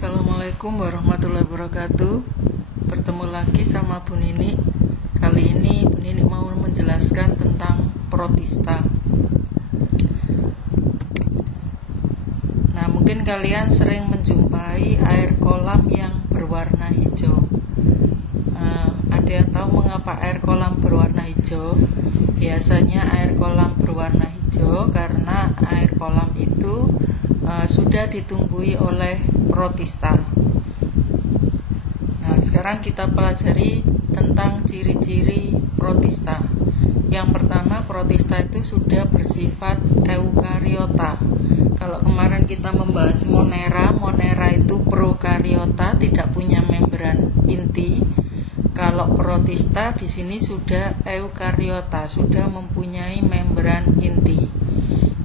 Assalamualaikum warahmatullahi wabarakatuh. Bertemu lagi sama Bu Nini. Kali ini Bu Nini mau menjelaskan tentang protista. Nah, mungkin kalian sering menjumpai air kolam yang berwarna hijau. Ada yang tahu mengapa air kolam berwarna hijau? Biasanya air kolam berwarna hijau karena air kolam itu sudah ditumbuhi oleh protista. Nah, sekarang kita pelajari tentang ciri-ciri protista. Yang pertama, protista itu sudah bersifat eukariota. Kalau kemarin kita membahas monera itu prokariota, tidak punya membran inti. Kalau protista di sini sudah eukariota, sudah mempunyai membran inti.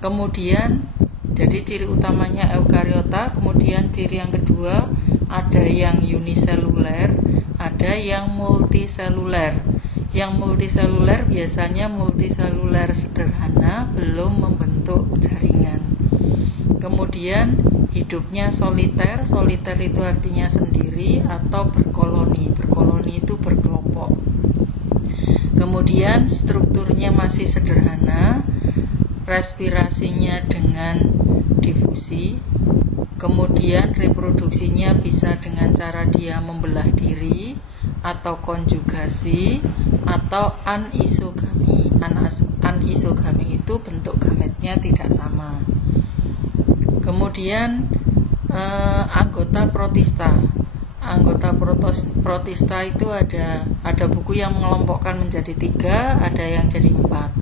Kemudian jadi ciri utamanya eukariota. Kemudian ciri yang kedua, ada yang uniseluler, ada yang multiseluler. Yang multiseluler biasanya multiseluler sederhana, belum membentuk jaringan. Kemudian hidupnya soliter. Soliter itu artinya sendiri atau berkoloni. Berkoloni itu berkelompok. Kemudian strukturnya masih sederhana, respirasinya dengan difusi, kemudian reproduksinya bisa dengan cara dia membelah diri atau konjugasi atau anisogami. Anisogami itu bentuk gametnya tidak sama. Kemudian anggota protista. Anggota protista itu ada buku yang mengelompokkan menjadi 3, ada yang jadi 4.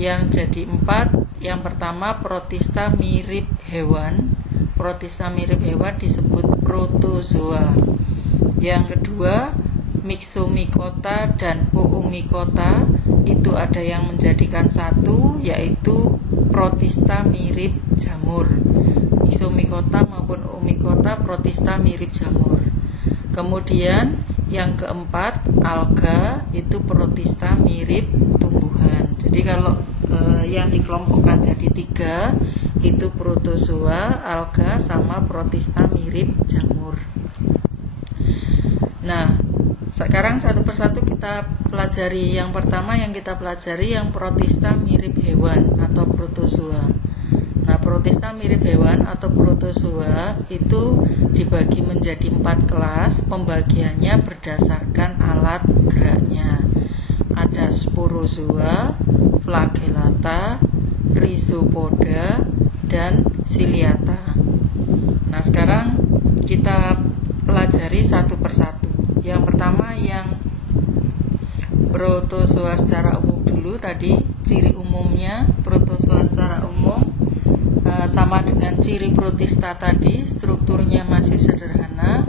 Yang jadi 4, yang pertama protista mirip hewan. Protista mirip hewan disebut protozoa. Yang kedua, myxomycota dan oomycota, itu ada yang menjadikan satu, yaitu protista mirip jamur. Myxomycota maupun oomycota protista mirip jamur. Kemudian yang keempat, alga, itu protista mirip tumbuhan. Jadi kalau yang dikelompokkan jadi 3, itu protozoa, alga, sama protista mirip jamur. Nah, sekarang satu persatu kita pelajari. Yang pertama yang kita pelajari yang protista mirip hewan atau protozoa. Nah, protista mirip hewan atau protozoa itu dibagi menjadi 4 kelas. Pembagiannya berdasarkan alat geraknya. Ada sporozoa, flagellata, rhizopoda, dan ciliata. Nah, sekarang kita pelajari satu persatu. Yang pertama yang protozoa secara umum dulu. Tadi ciri umumnya protozoa secara umum sama dengan ciri protista tadi, strukturnya masih sederhana.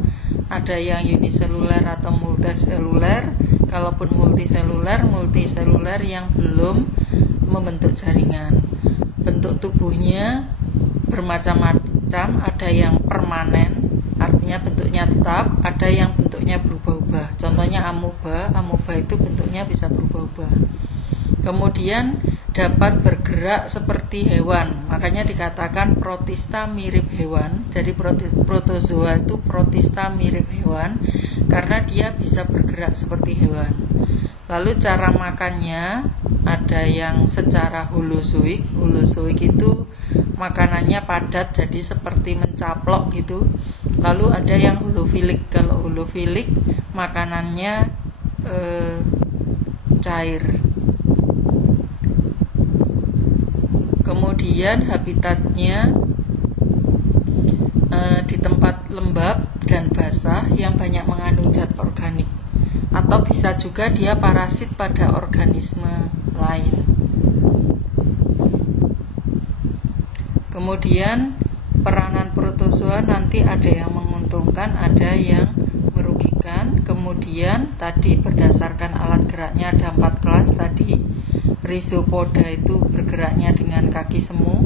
Ada yang uniseluler atau multiseluler. Kalaupun multiseluler yang belum membentuk jaringan. Bentuk tubuhnya bermacam-macam, ada yang permanen, artinya bentuknya tetap, ada yang bentuknya berubah-ubah. Contohnya amoeba itu bentuknya bisa berubah-ubah. Kemudian dapat bergerak seperti hewan, makanya dikatakan protista mirip hewan. Jadi protozoa itu protista mirip hewan karena dia bisa bergerak seperti hewan. Lalu cara makannya ada yang secara holozoik. Holozoik itu makanannya padat, jadi seperti mencaplok gitu. Lalu ada yang holofilik. Kalau holofilik makanannya cair. Kemudian habitatnya di tempat lembab dan basah yang banyak mengandung zat organik, atau bisa juga dia parasit pada organisme lain. Kemudian peranan protozoa nanti ada yang menguntungkan, ada yang merugikan. Kemudian tadi berdasarkan alat geraknya ada 4 kelas tadi. Rhizopoda itu bergeraknya dengan kaki semu,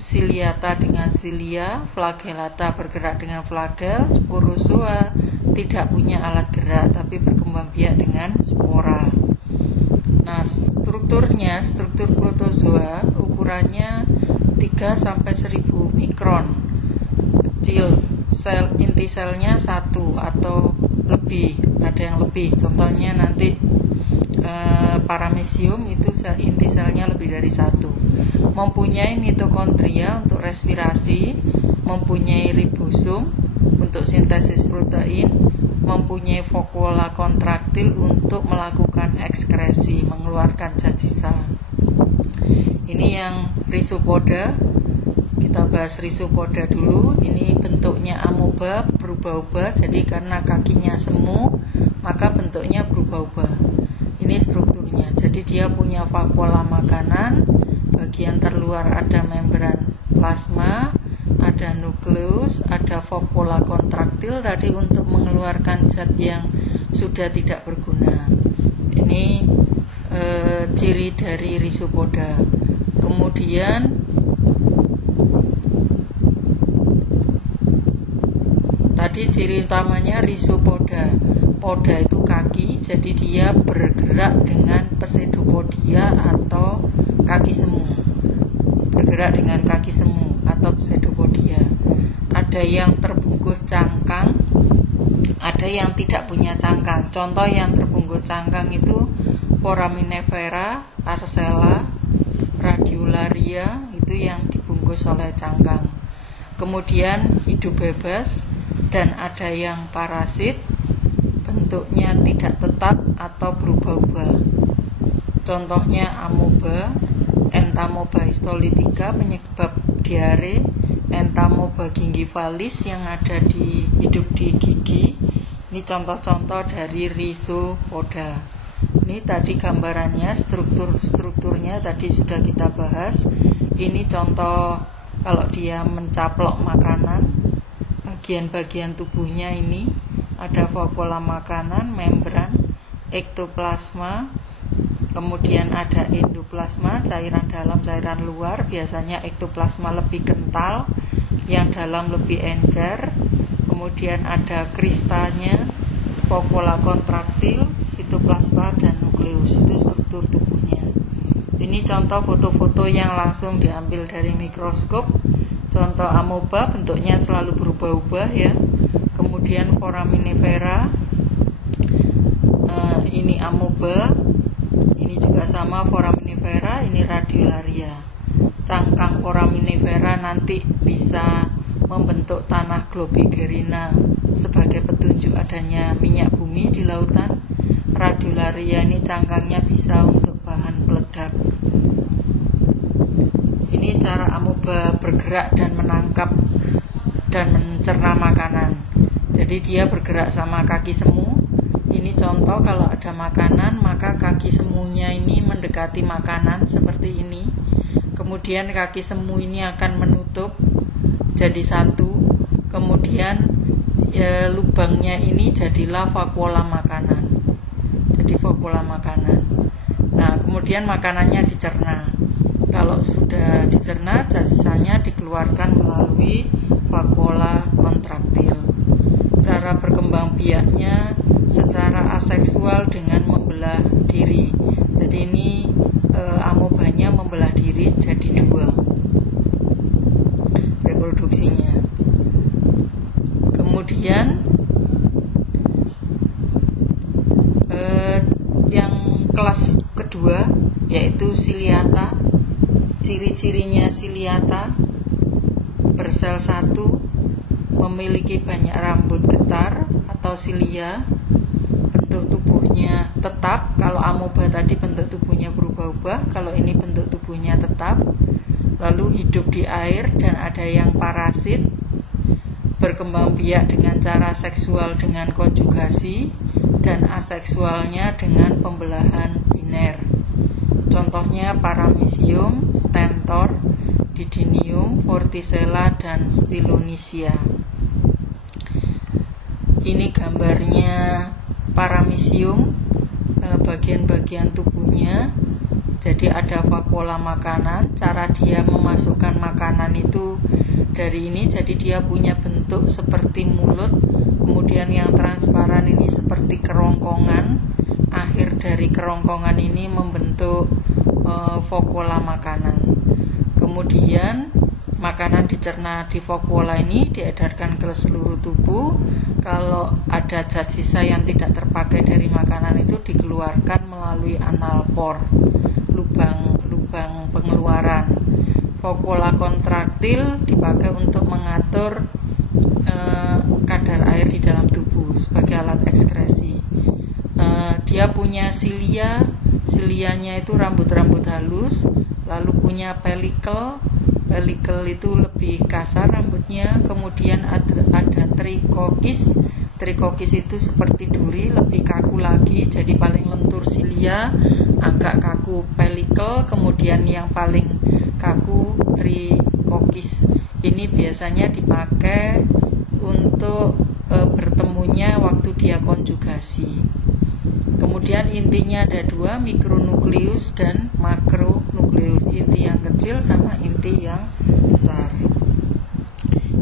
ciliata dengan cilia, flagellata bergerak dengan flagel, sporozoa tidak punya alat gerak tapi berkembang biak dengan spora. Nah, struktur protozoa ukurannya 3 sampai 1000 mikron. Kecil sel inti selnya 1 atau lebih, ada yang lebih. Contohnya nanti paramecium itu inti selnya lebih dari 1. Mempunyai mitokondria untuk respirasi, mempunyai ribosum untuk sintesis protein, mempunyai vakuola kontraktil untuk melakukan ekskresi, mengeluarkan zat sisa. Ini yang Rhizopoda. Kita bahas Rhizopoda dulu. Ini bentuknya amoeba, berubah-ubah. Jadi karena kakinya semu, maka bentuknya berubah-ubah. Ini strukturnya. Jadi dia punya vakuola makanan. Bagian terluar ada membran plasma, ada nukleus, ada vakuola kontraktil tadi untuk mengeluarkan zat yang sudah tidak berguna. Ini ciri dari Rhizopoda. Kemudian tadi ciri utamanya Rhizopoda. Poda itu kaki, jadi dia bergerak dengan Pseudopodia atau kaki semu. Bergerak dengan kaki semu atau Pseudopodia. Ada yang terbungkus cangkang, ada yang tidak punya cangkang. Contoh yang terbungkus cangkang itu Foraminifera, Arcella, Radiolaria, itu yang dibungkus oleh cangkang. Kemudian hidup bebas, dan ada yang parasit, bentuknya tidak tetap atau berubah-ubah. Contohnya amoeba, Entamoeba histolytica penyebab diare, Entamoeba gingivalis yang ada hidup di gigi. Ini contoh-contoh dari Rhizopoda. Ini tadi gambarannya, strukturnya tadi sudah kita bahas. Ini contoh kalau dia mencaplok makanan, bagian-bagian tubuhnya ini ada vakuola makanan, membran, ektoplasma, kemudian ada endoplasma, cairan dalam, cairan luar. Biasanya ektoplasma lebih kental, yang dalam lebih encer. Kemudian ada kristanya, vakuola kontraktil, sitoplasma, dan nukleus. Itu struktur tubuhnya. Ini contoh foto-foto yang langsung diambil dari mikroskop. Contoh amoeba, bentuknya selalu berubah-ubah ya. Kemudian Foraminifera, ini amoeba, ini juga sama Foraminifera, ini Radiolaria. Cangkang Foraminifera nanti bisa membentuk tanah Globigerina sebagai petunjuk adanya minyak bumi di lautan. Radiolaria ini cangkangnya bisa untuk bahan peledak. Ini cara amoeba bergerak dan menangkap dan mencerna makanan. Jadi dia bergerak sama kaki semu. Ini contoh kalau ada makanan, maka kaki semunya ini mendekati makanan seperti ini. Kemudian kaki semu ini akan menutup jadi satu. Kemudian lubangnya ini jadilah vakuola makanan. Jadi vakuola makanan. Nah, kemudian makanannya dicerna. Kalau sudah dicerna, zat sisanya dikeluarkan melalui vakuola kontraktil. Cara berkembang biaknya secara aseksual dengan membelah diri. Jadi ini amobanya membelah diri jadi 2 reproduksinya. Kemudian yang kelas kedua yaitu ciliata. Ciri-cirinya ciliata bersel 1, memiliki banyak rambut getar atau silia, bentuk tubuhnya tetap. Kalau amoeba tadi bentuk tubuhnya berubah-ubah, kalau ini bentuk tubuhnya tetap. Lalu hidup di air dan ada yang parasit, berkembang biak dengan cara seksual dengan konjugasi, dan aseksualnya dengan pembelahan biner. Contohnya Paramecium, Stentor, Didinium, Vorticella, dan Stylonysia. Ini gambarnya Paramecium, bagian-bagian tubuhnya. Jadi ada vakuola makanan. Cara dia memasukkan makanan itu dari ini. Jadi dia punya bentuk seperti mulut. Kemudian yang transparan ini seperti kerongkongan. Akhir dari kerongkongan ini membentuk vakuola makanan. Kemudian makanan dicerna di vakuola ini diedarkan ke seluruh tubuh. Kalau ada zat sisa yang tidak terpakai dari makanan itu dikeluarkan melalui anal pore, lubang pengeluaran. Vakuola kontraktil dipakai untuk mengatur kadar air di dalam tubuh sebagai alat ekskresi. Dia punya silianya itu rambut-rambut halus, lalu punya pelikel itu lebih kasar rambutnya, kemudian ada trikokis itu seperti duri, lebih kaku lagi, jadi paling lentur silia, agak kaku pelikel, kemudian yang paling kaku trikokis. Ini biasanya dipakai untuk bertemunya waktu dia konjugasi. Kemudian intinya ada dua, mikronukleus dan makronukleus, inti yang kecil sama inti yang besar.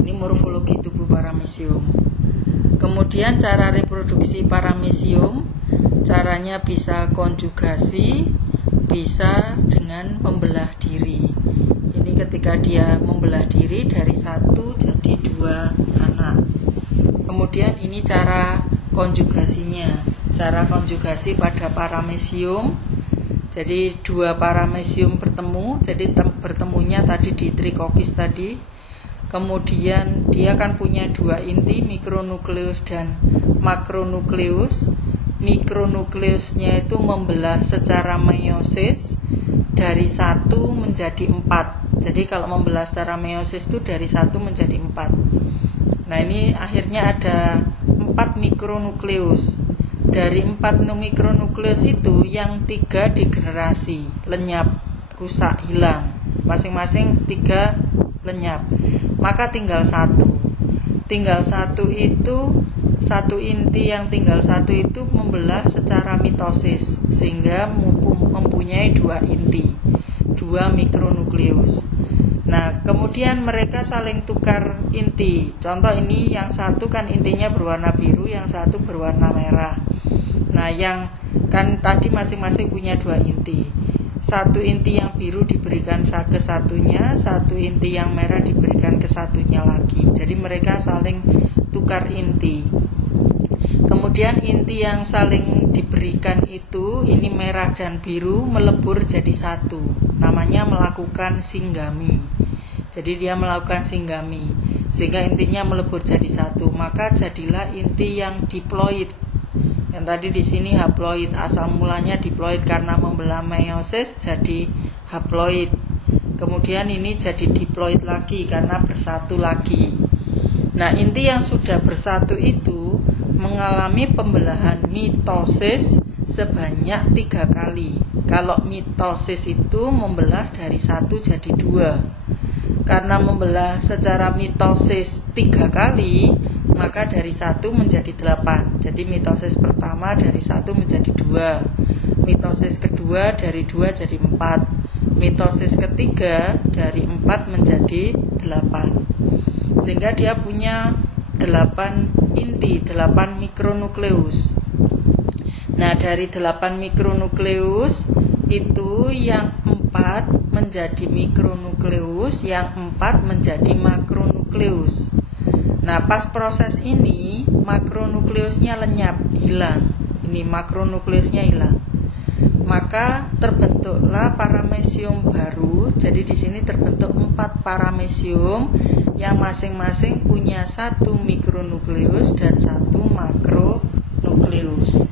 Ini morfologi tubuh paramecium. Kemudian cara reproduksi paramecium, caranya bisa konjugasi, bisa dengan membelah diri. Ini ketika dia membelah diri dari 1 jadi 2 anak. Kemudian ini cara konjugasinya. Cara konjugasi pada paramecium, jadi 2 paramecium bertemu, jadi bertemunya tadi di trikokis tadi. Kemudian dia kan punya 2 inti, mikronukleus dan makronukleus. Mikronukleusnya itu membelah secara meiosis dari 1 menjadi 4. Jadi kalau membelah secara meiosis itu dari 1 menjadi 4. Nah ini akhirnya ada 4 mikronukleus. Dari 4 mikronukleus itu yang 3 degenerasi, lenyap, rusak, hilang. Masing-masing 3 lenyap. Maka tinggal 1. Tinggal 1 itu, 1 inti yang tinggal 1 itu membelah secara mitosis, sehingga mempunyai 2 inti, 2 mikronukleus. Nah, kemudian mereka saling tukar inti. Contoh ini yang 1 kan intinya berwarna biru, yang 1 berwarna merah. Nah, yang kan tadi masing-masing punya 2 inti. 1 inti yang biru diberikan ke satunya, 1 inti yang merah diberikan ke satunya lagi. Jadi mereka saling tukar inti. Kemudian inti yang saling diberikan itu, ini merah dan biru, melebur jadi 1. Namanya melakukan singgami. Jadi dia melakukan singgami, sehingga intinya melebur jadi 1. Maka jadilah inti yang diploid. Yang tadi di sini haploid, asal mulanya diploid karena membelah meiosis jadi haploid. Kemudian ini jadi diploid lagi karena bersatu lagi. Nah, inti yang sudah bersatu itu mengalami pembelahan mitosis sebanyak 3 kali. Kalau mitosis itu membelah dari 1 jadi 2. Karena membelah secara mitosis 3 kali, maka dari 1 menjadi 8. Jadi mitosis pertama dari 1 menjadi 2. Mitosis kedua dari 2 jadi 4. Mitosis ketiga dari 4 menjadi 8. Sehingga dia punya 8 inti, 8 mikronukleus. Nah, dari 8 mikronukleus itu yang 4 menjadi mikronukleus, yang 4 menjadi makronukleus. Nah, pas proses ini makronukleusnya lenyap, hilang. Ini makronukleusnya hilang. Maka terbentuklah paramecium baru. Jadi di sini terbentuk 4 paramecium yang masing-masing punya 1 mikronukleus dan 1 makronukleus.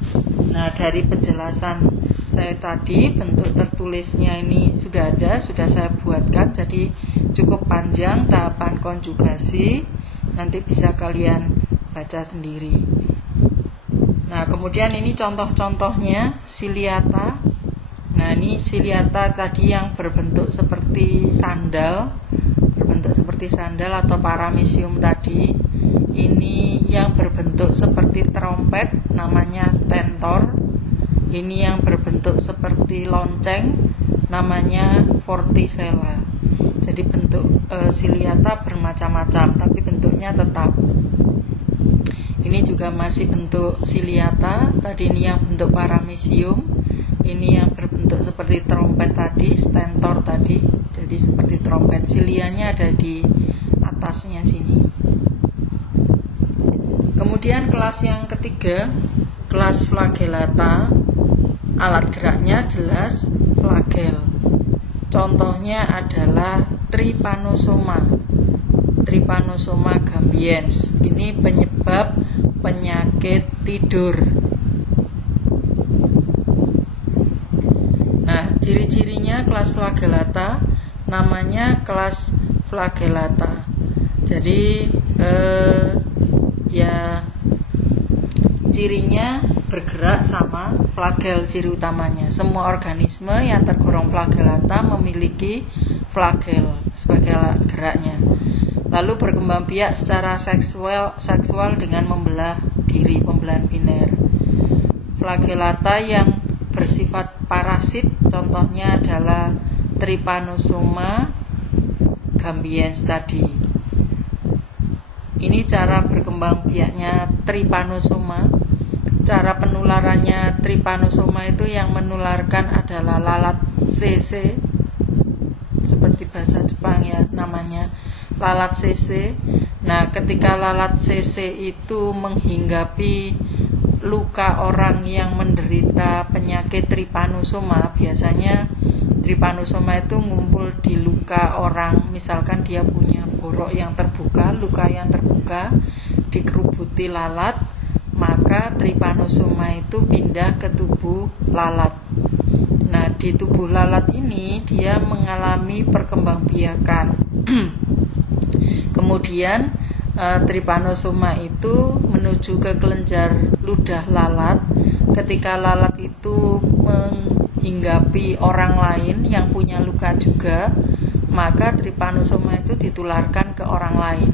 Nah, dari penjelasan saya tadi, bentuk tertulisnya ini sudah ada, sudah saya buatkan. Jadi cukup panjang tahapan konjugasi. Nanti bisa kalian baca sendiri. Nah, kemudian ini contoh-contohnya siliata. Nah, ini siliata tadi yang berbentuk seperti sandal, atau paramecium tadi. Ini yang berbentuk seperti trompet, namanya stentor. Ini yang berbentuk seperti lonceng, namanya vorticella. Jadi bentuk siliata bermacam-macam, tapi bentuknya tetap. Ini juga masih bentuk siliata. Tadi ini yang bentuk paramecium. Ini yang berbentuk seperti trompet tadi, stentor tadi. Jadi jadi seperti trompet. Silianya ada di atasnya sini. Kemudian kelas yang ketiga, kelas flagellata. Alat geraknya jelas flagel. Contohnya adalah Trypanosoma gambiens. Ini penyebab penyakit tidur. Nah, ciri-cirinya kelas flagellata, namanya kelas flagellata. Jadi cirinya bergerak sama flagel, ciri utamanya. Semua organisme yang tergolong flagellata memiliki flagel sebagai alat geraknya. Lalu berkembang biak secara seksual dengan membelah diri, pembelahan biner. Flagellata yang bersifat parasit, contohnya adalah Trypanosoma gambiens tadi. Ini cara berkembang biaknya Trypanosoma. Cara penularannya Trypanosoma itu yang menularkan adalah lalat CC, seperti bahasa Jepang ya namanya, lalat CC. Nah, ketika lalat CC itu menghinggapi luka orang yang menderita penyakit Trypanosoma, biasanya Trypanosoma itu ngumpul di luka orang. Misalkan dia punya borok yang terbuka, luka yang terbuka, dikerubuti lalat, maka Trypanosoma itu pindah ke tubuh lalat. Nah, di tubuh lalat ini dia mengalami perkembangbiakan. Kemudian Trypanosoma itu menuju ke kelenjar ludah lalat. Ketika lalat itu menghinggapi orang lain yang punya luka juga, maka Trypanosoma itu ditularkan ke orang lain.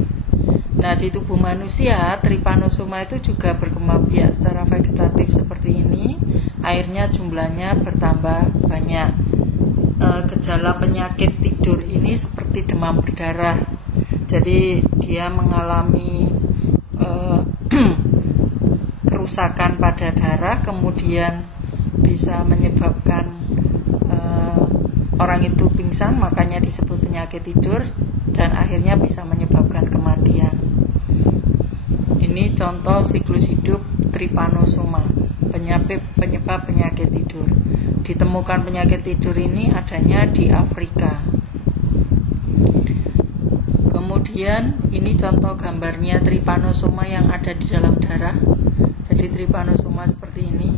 Nah, di tubuh manusia, Trypanosoma itu juga berkembang biak secara vegetatif seperti ini. Airnya jumlahnya bertambah banyak. Gejala penyakit tidur ini seperti demam berdarah. Jadi dia mengalami kerusakan pada darah, kemudian bisa menyebabkan orang itu pingsan, makanya disebut penyakit tidur, dan akhirnya bisa menyebabkan kematian. Ini contoh siklus hidup Trypanosoma, penyebab penyakit tidur. Ditemukan penyakit tidur ini adanya di Afrika. Kemudian ini contoh gambarnya Trypanosoma yang ada di dalam darah. Jadi Trypanosoma seperti ini.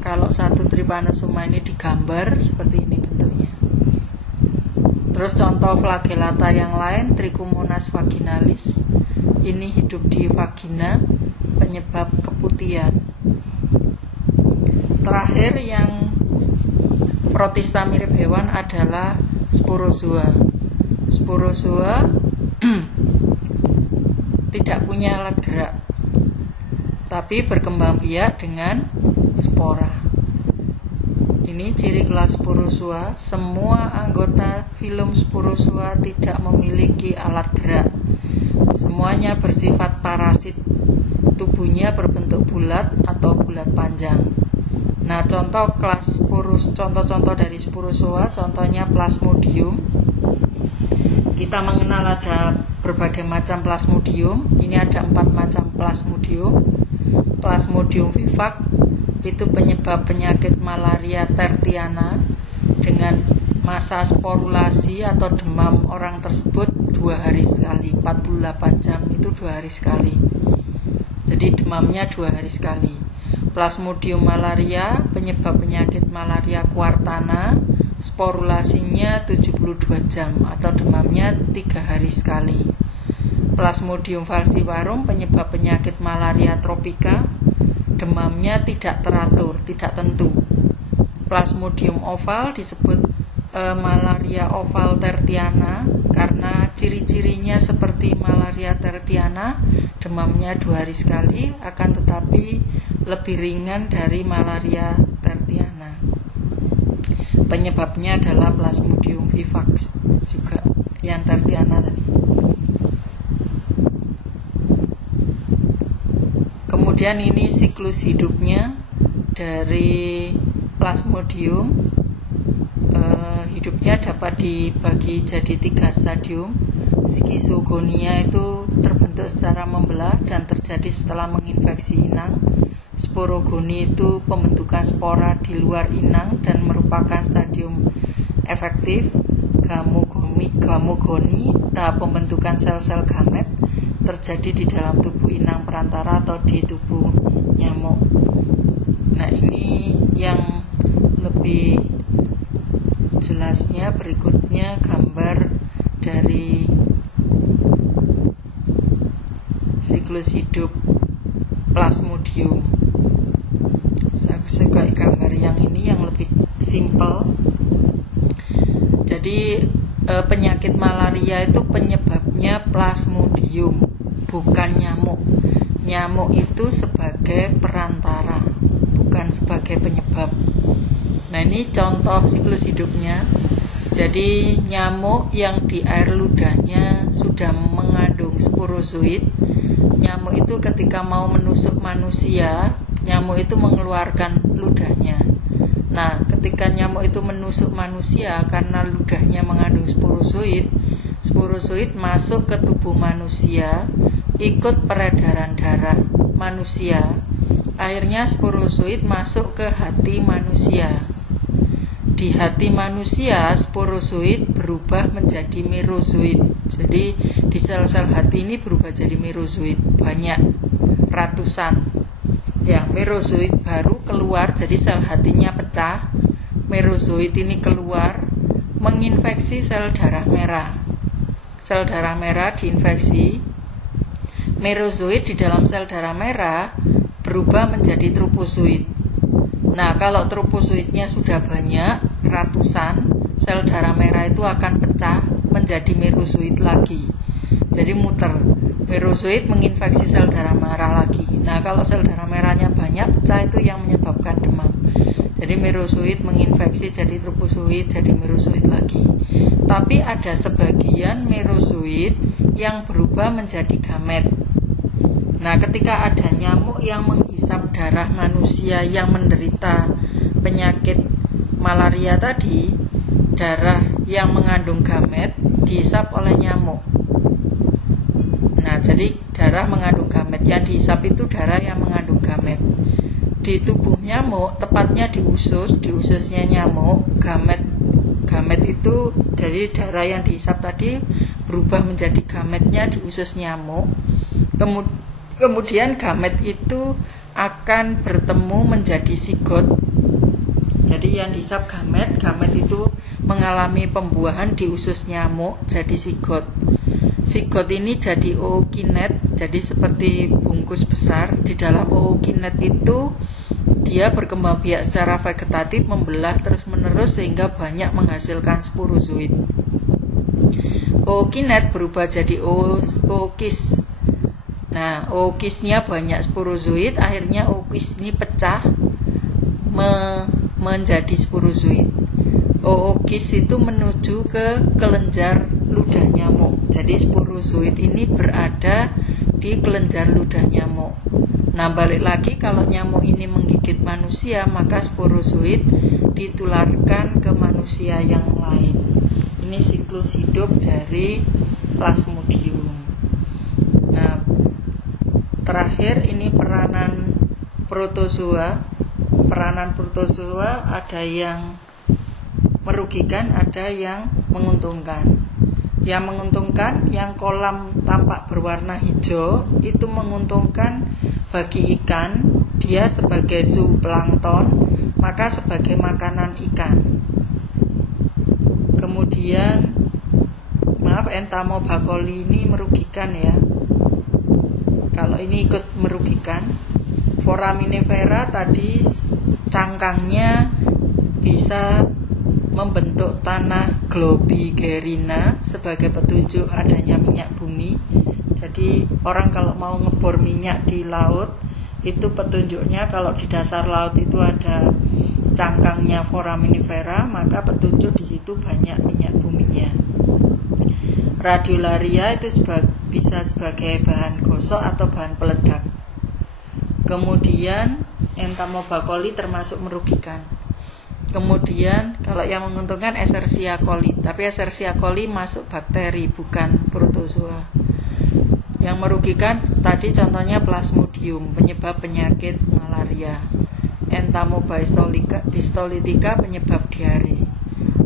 Kalau satu Trypanosoma ini digambar seperti ini bentuknya. Terus contoh flagellata yang lain, Trichomonas vaginalis. Ini hidup di vagina, penyebab keputihan. Terakhir yang protista mirip hewan adalah sporozoa. Sporozoa tidak punya alat gerak, tapi berkembang biak dengan spora. Ini ciri kelas Sporozoa. Semua anggota filum Sporozoa tidak memiliki alat gerak. Semuanya bersifat parasit. Tubuhnya berbentuk bulat atau bulat panjang. Nah, contoh dari Sporozoa, contohnya Plasmodium. Kita mengenal ada berbagai macam Plasmodium. Ini ada 4 macam Plasmodium. Plasmodium vivax itu penyebab penyakit malaria tertiana dengan masa sporulasi atau demam orang tersebut 2 hari sekali, 48 jam itu 2 hari sekali. Jadi demamnya 2 hari sekali. Plasmodium malaria penyebab penyakit malaria quartana, sporulasinya 72 jam atau demamnya 3 hari sekali. Plasmodium falciparum penyebab penyakit malaria tropika, demamnya tidak teratur, tidak tentu. Plasmodium oval disebut malaria oval tertiana karena ciri-cirinya seperti malaria tertiana, demamnya 2 hari sekali, akan tetapi lebih ringan dari malaria tertiana. Penyebabnya adalah Plasmodium vivax juga yang tertiana tadi. Kemudian ini siklus hidupnya dari Plasmodium, hidupnya dapat dibagi jadi 3 stadium. Skizogonia itu terbentuk secara membelah dan terjadi setelah menginfeksi inang. Sporogoni itu pembentukan spora di luar inang dan merupakan stadium efektif. Gamogoni tahap pembentukan sel-sel gamet terjadi di dalam tubuh inang perantara atau di tubuh nyamuk. Nah, ini yang lebih jelasnya berikutnya gambar dari siklus hidup Plasmodium. Saya suka gambar yang ini yang lebih simpel. Jadi penyakit malaria itu penyebabnya Plasmodium, bukan nyamuk. Nyamuk itu sebagai perantara, bukan sebagai penyebab. Nah, ini contoh siklus hidupnya. Jadi nyamuk yang di air ludahnya sudah mengandung sporozoid. Nyamuk itu ketika mau menusuk manusia, nyamuk itu mengeluarkan ludahnya. Nah, ketika nyamuk itu menusuk manusia karena ludahnya mengandung sporozoid, sporozoid masuk ke tubuh manusia, ikut peredaran darah manusia. Akhirnya sporozoid masuk ke hati manusia. Di hati manusia, sporozoid berubah menjadi merozoid. Jadi di sel-sel hati ini berubah jadi merozoid, banyak, ratusan. Ya, merozoid baru keluar, jadi sel hatinya pecah. Merozoid ini keluar menginfeksi sel darah merah. Sel darah merah diinfeksi. Merozoid di dalam sel darah merah berubah menjadi tropozoid. Nah, kalau tropozoidnya sudah banyak, ratusan, sel darah merah itu akan pecah menjadi merozoid lagi. Jadi muter. Merozoid menginfeksi sel darah merah lagi. Nah, kalau sel darah merahnya banyak pecah, itu yang menyebabkan demam. Jadi merozoid menginfeksi jadi tropozoid, jadi merozoid lagi. Tapi ada sebagian merozoid yang berubah menjadi gamet. Nah, ketika ada nyamuk yang menghisap darah manusia yang menderita penyakit malaria tadi, darah yang mengandung gamet dihisap oleh nyamuk. Nah, jadi darah mengandung gamet, yang dihisap itu darah yang mengandung gamet. Di tubuh nyamuk, tepatnya di ususnya nyamuk, gamet itu dari darah yang dihisap tadi berubah menjadi gametnya di usus nyamuk. Kemudian gamet itu akan bertemu menjadi sigot. Jadi yang dihisap gamet itu mengalami pembuahan di usus nyamuk jadi sigot. Sigot ini jadi ookinet, jadi seperti bungkus besar. Di dalam ookinet itu dia berkembang biak secara vegetatif, membelah terus-menerus sehingga banyak menghasilkan sporozoid. Ookinet berubah jadi ookis. Nah, ookisnya banyak sporozoid, akhirnya ookis ini pecah menjadi sporozoid. Ookis itu menuju ke kelenjar ludah nyamuk. Jadi sporozoid ini berada di kelenjar ludah nyamuk. Nah, balik lagi, kalau nyamuk ini menggigit manusia, maka sporozoid ditularkan ke manusia yang lain. Ini siklus hidup dari Plasmodium. Nah, terakhir ini peranan protozoa. Peranan protozoa ada yang merugikan, ada yang menguntungkan. Yang menguntungkan, yang kolam tampak berwarna hijau, itu menguntungkan bagi ikan. Dia sebagai zooplankton, maka sebagai makanan ikan. Kemudian Entamoebacoli ini merugikan ya. Kalau ini ikut merugikan. Foraminifera tadi cangkangnya bisa membentuk tanah globigerina sebagai petunjuk adanya minyak bumi. Jadi orang kalau mau ngebor minyak di laut, itu petunjuknya kalau di dasar laut itu ada cangkangnya foraminifera, maka petunjuk di situ banyak minyak buminya. Radiolaria itu bisa sebagai bahan gosok atau bahan peledak. Kemudian Entamoebacoli termasuk merugikan. Kemudian kalau yang menguntungkan Escherichia coli, tapi Escherichia coli masuk bakteri bukan protozoa. Yang merugikan tadi contohnya Plasmodium, penyebab penyakit malaria. Entamoeba histolytica, penyebab diare.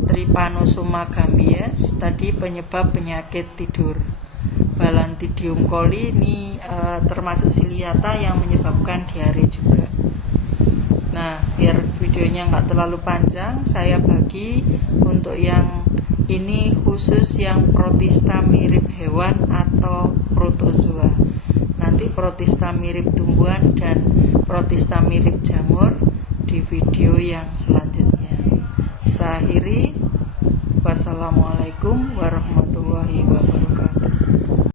Trypanosoma gambiens tadi penyebab penyakit tidur. Balantidium coli ini termasuk ciliata yang menyebabkan diare juga. Nah, biar videonya nggak terlalu panjang, saya bagi untuk yang ini khusus yang protista mirip hewan atau protozoa. Nanti protista mirip tumbuhan dan protista mirip jamur di video yang selanjutnya. Saya akhiri. Wassalamualaikum warahmatullahi wabarakatuh.